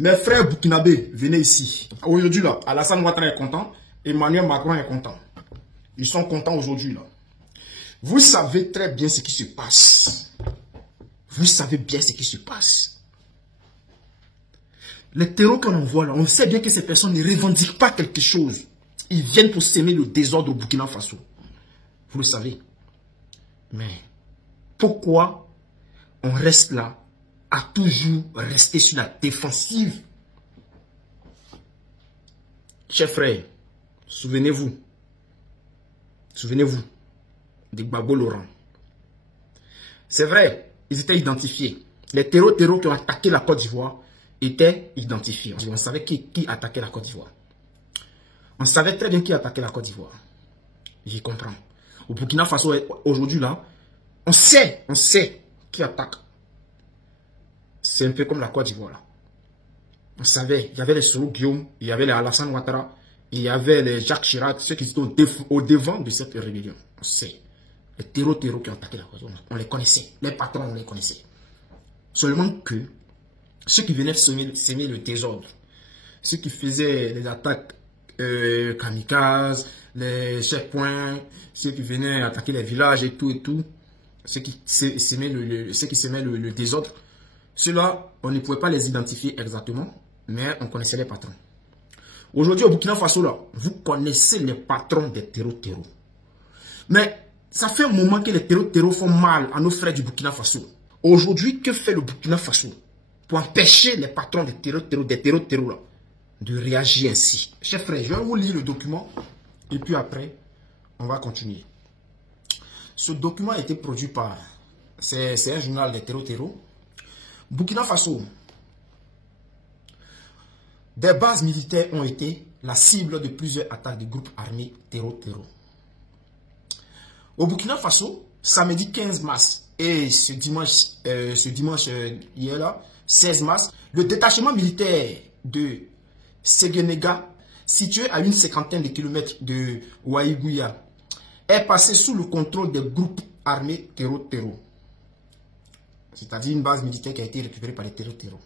Mes frères burkinabés, venez ici. Aujourd'hui, là, Alassane Ouattara est content. Emmanuel Macron est content. Ils sont contents aujourd'hui, là. Vous savez très bien ce qui se passe. Vous savez bien ce qui se passe. Les terreaux qu'on envoie là, on sait bien que ces personnes ne revendiquent pas quelque chose. Ils viennent pour s'aimer le désordre au Burkina Faso. Vous le savez. Mais pourquoi on reste là à toujours rester sur la défensive? Chers frères, souvenez-vous de Gbagbo Laurent. C'est vrai, ils étaient identifiés. Les terreaux qui ont attaqué la Côte d'Ivoire étaient identifiés. On savait qui attaquait la Côte d'Ivoire. On savait très bien qui attaquait la Côte d'Ivoire. J'y comprends. Au Burkina Faso, aujourd'hui là, on sait qui attaque. C'est un peu comme la Côte d'Ivoire là. On savait, il y avait les Soro Guillaume, il y avait les Alassane Ouattara, il y avait les Jacques Chirac, ceux qui étaient au devant de cette rébellion. On sait. Les terreaux qui ont attaqué la Côte d'Ivoire, on les connaissait. Les patrons, on les connaissait. Seulement que ceux qui venaient s'aimer le désordre, ceux qui faisaient les attaques kamikazes, les checkpoints, ceux qui venaient attaquer les villages et tout, ceux qui s'aimaient le désordre, ceux-là, on ne pouvait pas les identifier exactement, mais on connaissait les patrons. Aujourd'hui, au Burkina Faso, là, vous connaissez les patrons des terreaux. Mais ça fait un moment que les terreaux font mal à nos frères du Burkina Faso. Aujourd'hui, que fait le Burkina Faso pour empêcher les patrons des terreaux là de réagir ainsi? Chers frères, je vais vous lire le document et puis après, on va continuer. Ce document a été produit par, c'est un journal des terreaux. Burkina Faso. Des bases militaires ont été la cible de plusieurs attaques de groupes armés terreaux. Au Burkina Faso, samedi 15 mars et ce dimanche hier là, 16 mars, le détachement militaire de Séguénéga, situé à une cinquantaine de kilomètres de Ouaïgouya, est passé sous le contrôle des groupes armés terreaux. C'est-à-dire une base militaire qui a été récupérée par les terreaux.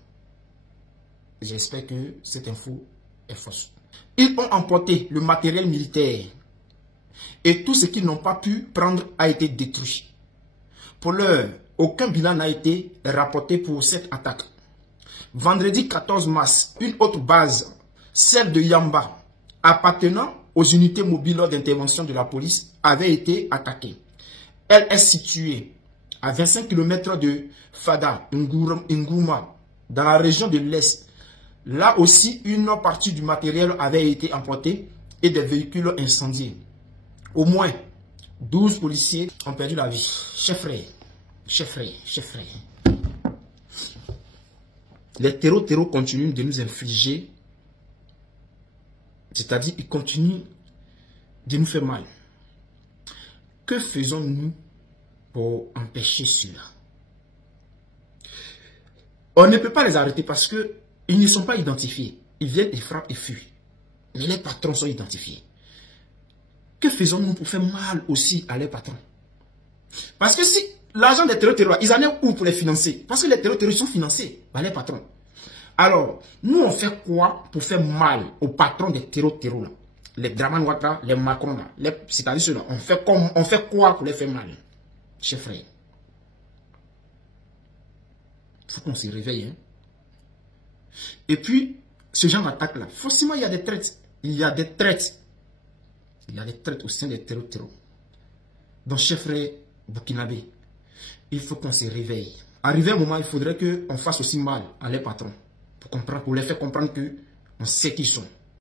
J'espère que cette info est fausse. Ils ont emporté le matériel militaire et tout ce qu'ils n'ont pas pu prendre a été détruit. Pour l'heure, aucun bilan n'a été rapporté pour cette attaque. Vendredi 14 mars, une autre base, celle de Yamba, appartenant aux unités mobiles d'intervention de la police, avait été attaquée. Elle est située à 25 km de Fada, Ngouma, dans la région de l'Est. Là aussi, une partie du matériel avait été emportée et des véhicules incendiés. Au moins 12 policiers ont perdu la vie. Chers frères. Les terreaux continuent de nous infliger, c'est-à-dire ils continuent de nous faire mal. Que faisons-nous pour empêcher cela? On ne peut pas les arrêter parce qu'ils ne sont pas identifiés. Ils viennent, ils frappent et fuient. Mais les patrons sont identifiés. Que faisons-nous pour faire mal aussi à les patrons? Parce que si l'argent des terreaux, ils en ont où pour les financer? Parce que les terreaux sont financés par les patrons. Alors, nous on fait quoi pour faire mal aux patrons des terreaux là? Les Dramane Ouattara, les Macron là, c'est-à-dire ceux-là, on fait quoi pour les faire mal? Chers frères, il faut qu'on se réveille. Hein? Et puis, ce genre d'attaque là, forcément il y a des traites. Il y a des traites au sein des terreaux. Donc, chers frères burkinabés, il faut qu'on se réveille. Arrivé un moment, il faudrait qu'on fasse aussi mal à les patrons. Pour les faire comprendre qu'on sait qui ils sont.